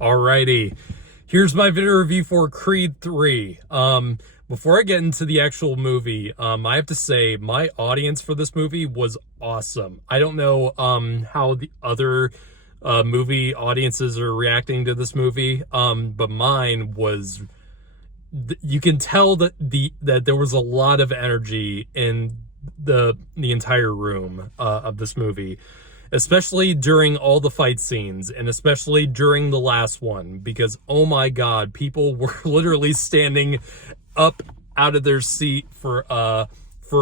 Alrighty, here's my video review for Creed 3. Before I get into the actual movie, I have to say my audience for this movie was awesome. I don't know how the other movie audiences are reacting to this movie, but mine was. You can tell that there was a lot of energy in the entire room of this movie, especially during all the fight scenes and especially during the last one, because oh my god, people were literally standing up out of their seat for a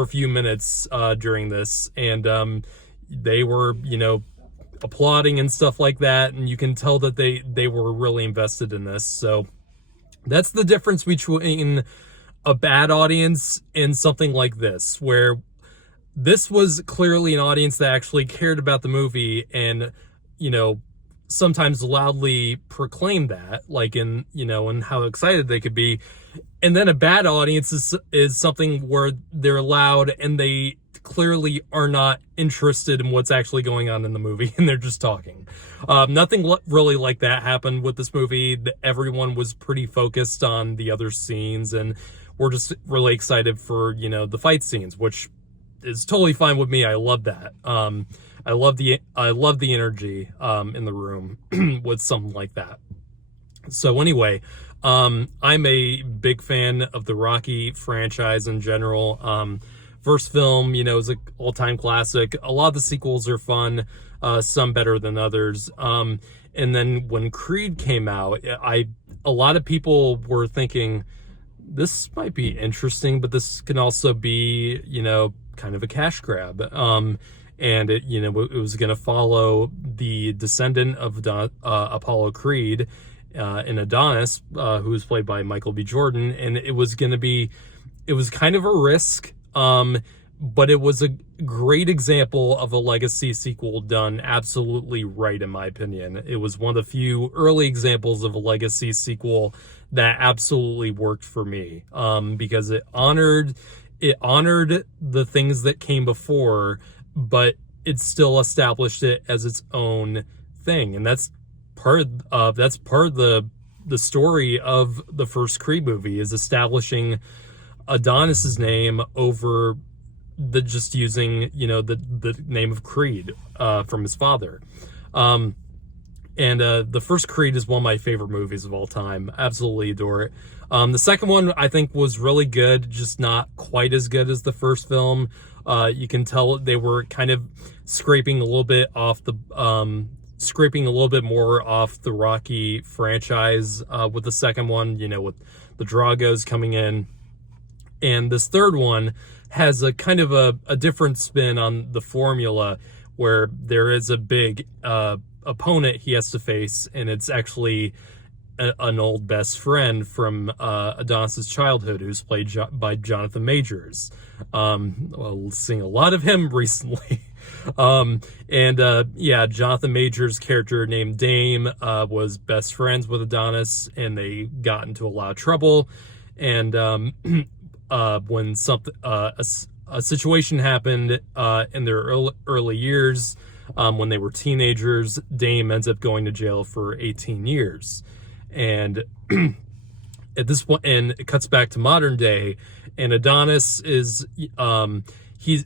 few minutes during this, and they were, applauding and stuff like that, and you can tell that they were really invested in this. So that's the difference between a bad audience and something like this, where this was clearly an audience that actually cared about the movie and, sometimes loudly proclaimed that, like and how excited they could be. And then a bad audience is something where they're loud and they clearly are not interested in what's actually going on in the movie, and they're just talking. Nothing really like that happened with this movie. Everyone was pretty focused on the other scenes, and we're just really excited for, the fight scenes, which is totally fine with me. I love that. I love the energy in the room with something like that. So anyway, I'm a big fan of the Rocky franchise in general. First film, is an all-time classic. A lot of the sequels are fun, some better than others. And then when Creed came out, a lot of people were thinking, this might be interesting, but this can also be, kind of a cash grab. And it was going to follow the descendant of Apollo Creed, in Adonis, who was played by Michael B. Jordan, and it was kind of a risk. But it was a great example of a legacy sequel done absolutely right, in my opinion. It was one of the few early examples of a legacy sequel that absolutely worked for me, because it honored the things that came before, but it still established it as its own thing. And that's part of the story of the first Creed movie, is establishing Adonis's name over just using the name of Creed from his father. And the first Creed is one of my favorite movies of all time. Absolutely adore it. The second one I think was really good, just not quite as good as the first film. You can tell they were kind of scraping a little bit more off the Rocky franchise with the second one, with the Dragos coming in. And this third one has a kind of a different spin on the formula, where there is a big opponent he has to face, and it's actually an old best friend from Adonis's childhood, who's played by Jonathon Majors. Seeing a lot of him recently. Jonathon Majors' character named Dame was best friends with Adonis, and they got into a lot of trouble. And when a situation happened in their early years, when they were teenagers, Dame ends up going to jail for 18 years. And at this point, and it cuts back to modern day, and Adonis is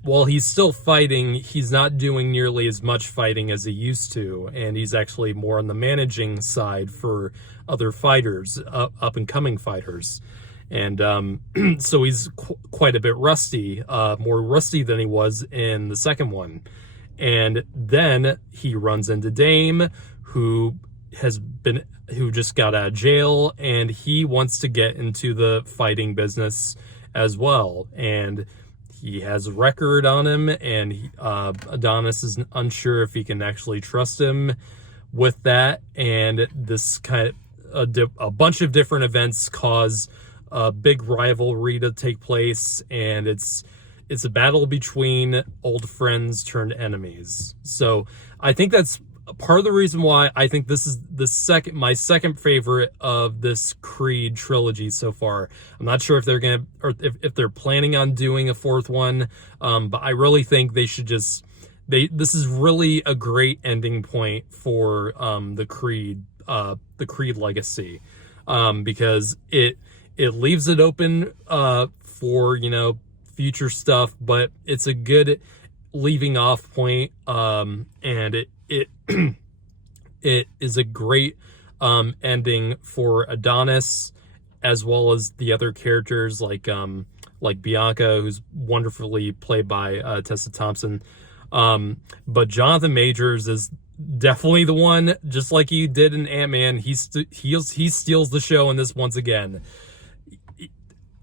while he's still fighting, he's not doing nearly as much fighting as he used to, and he's actually more on the managing side for other fighters, up and coming fighters. And so he's quite a bit rusty, more rusty than he was in the second one. And then he runs into Dame, who just got out of jail, and he wants to get into the fighting business as well. And he has a record on him, and Adonis is unsure if he can actually trust him with that. And this kind of a bunch of different events cause a big rivalry to take place, and it's a battle between old friends turned enemies. So I think that's part of the reason why I think this is my second favorite of this Creed trilogy so far. I'm not sure if they're if they're planning on doing a fourth one, but I really think they should this is really a great ending point for the Creed the Creed legacy, because it leaves it open for, you know, future stuff, but it's a good leaving off point, and it it is a great ending for Adonis, as well as the other characters like Bianca, who's wonderfully played by Tessa Thompson. But Jonathan Majors is definitely the one, just like he did in Ant-Man. He steals the show in this once again.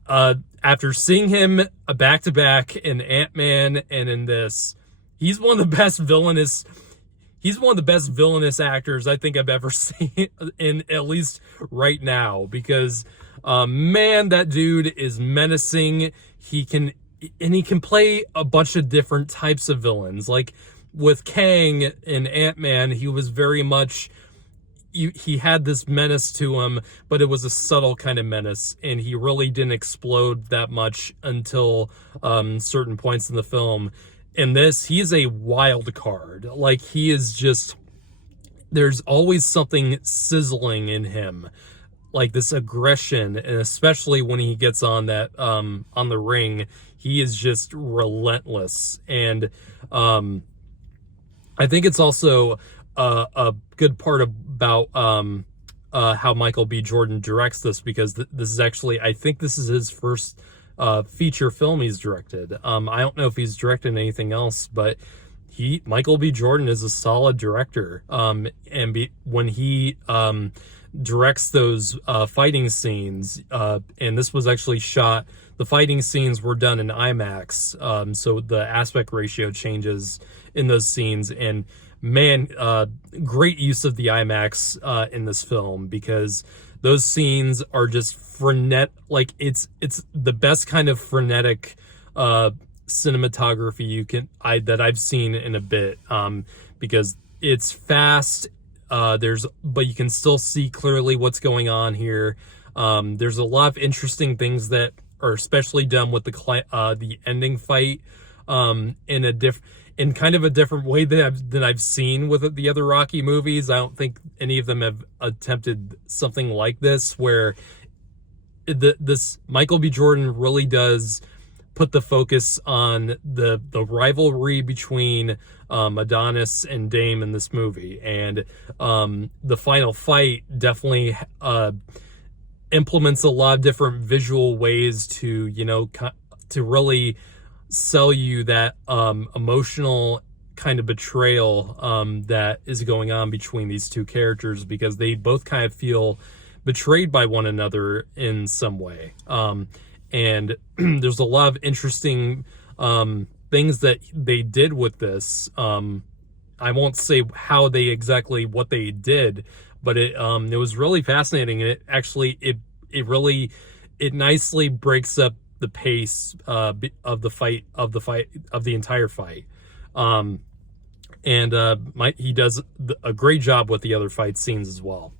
After seeing him back to back in Ant-Man and in this, he's one of the best villainous. He's one of the best villainous actors I think I've ever seen, in at least right now, because man, that dude is menacing. He can play a bunch of different types of villains. Like with Kang in Ant-Man, he was very much, he had this menace to him, but it was a subtle kind of menace, and he really didn't explode that much until certain points in the film. In this, he is a wild card. Like, he is just, there's always something sizzling in him, like this aggression, and especially when he gets on that on the ring, he is just relentless. And I think it's also a good part about how Michael B. Jordan directs this, because this is actually, I think this is his first feature film he's directed. I don't know if he's directed anything else, but Michael B. Jordan is a solid director. When he directs those fighting scenes, and this was actually shot, the fighting scenes were done in IMAX, so the aspect ratio changes in those scenes, and man, great use of the IMAX in this film, because those scenes are just like it's the best kind of frenetic cinematography that I've seen in a bit, because it's fast, but you can still see clearly what's going on here. There's a lot of interesting things that are especially done with the ending fight, in kind of a different way than I've seen with the other Rocky movies. I don't think any of them have attempted something like this, where this Michael B. Jordan really does put the focus on the rivalry between Adonis and Dame in this movie, and the final fight definitely implements a lot of different visual ways to, you know, to really sell you that emotional kind of betrayal that is going on between these two characters, because they both kind of feel betrayed by one another in some way. And there's a lot of interesting things that they did with this. I won't say what they did, but it was really fascinating. And it actually, it nicely breaks up the pace of the entire fight. He does a great job with the other fight scenes as well.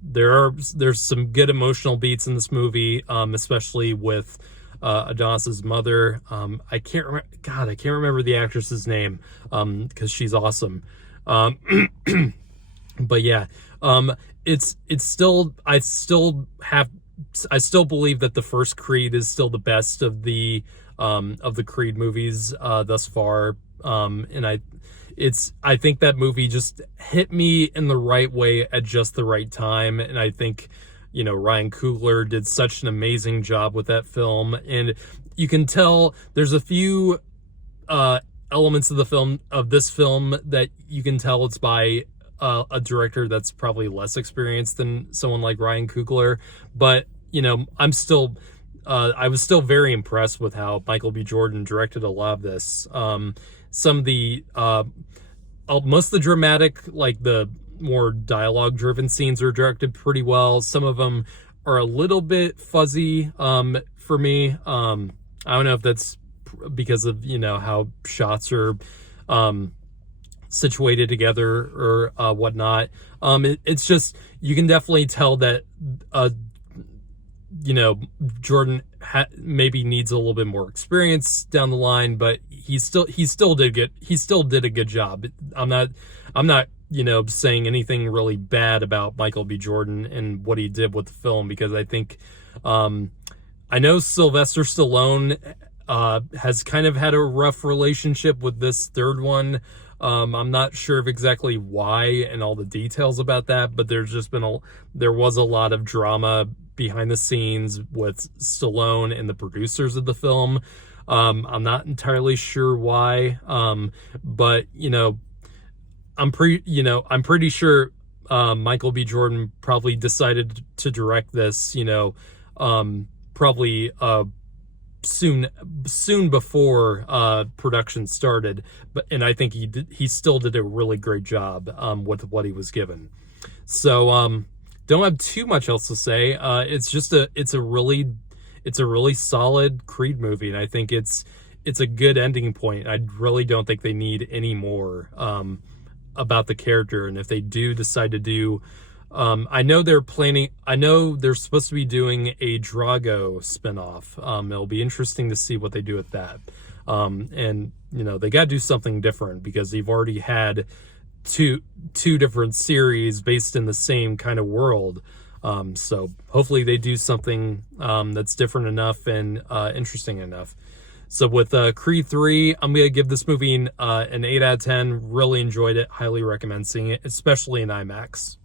There's some good emotional beats in this movie, especially with Adonis's mother. I can't remember the actress's name, because she's awesome. But yeah, it's still, I still believe that the first Creed is still the best of the Creed movies thus far. I think that movie just hit me in the right way at just the right time, and I think, you know, Ryan Coogler did such an amazing job with that film. And you can tell there's a few elements of this film that you can tell it's by a director that's probably less experienced than someone like Ryan Coogler, but, you know, I was still very impressed with how Michael B. Jordan directed a lot of this. Some of the most of the dramatic, like the more dialogue driven scenes, are directed pretty well. Some of them are a little bit fuzzy for me. I don't know if that's because of, you know, how shots are situated together or whatnot. It's just, you can definitely tell that you know, Jordan maybe needs a little bit more experience down the line, but he still did good. He still did a good job. I'm not saying anything really bad about Michael B. Jordan and what he did with the film, because I think, I know Sylvester Stallone has kind of had a rough relationship with this third one. I'm not sure of exactly why and all the details about that, but there was a lot of drama behind the scenes with Stallone and the producers of the film. I'm not entirely sure why, but I'm pretty sure Michael B. Jordan probably decided to direct this, probably soon before production started, and I think he still did a really great job with what he was given. So don't have too much else to say. It's a really solid Creed movie, and I think it's a good ending point. I really don't think they need any more about the character. And if they do decide to do, I know they're supposed to be doing a Drago spinoff. It'll be interesting to see what they do with that. And they got to do something different, because they've already had two different series based in the same kind of world. So hopefully they do something that's different enough and interesting enough. So with Creed 3, I'm going to give this movie an 8 out of 10. Really enjoyed it. Highly recommend seeing it, especially in IMAX.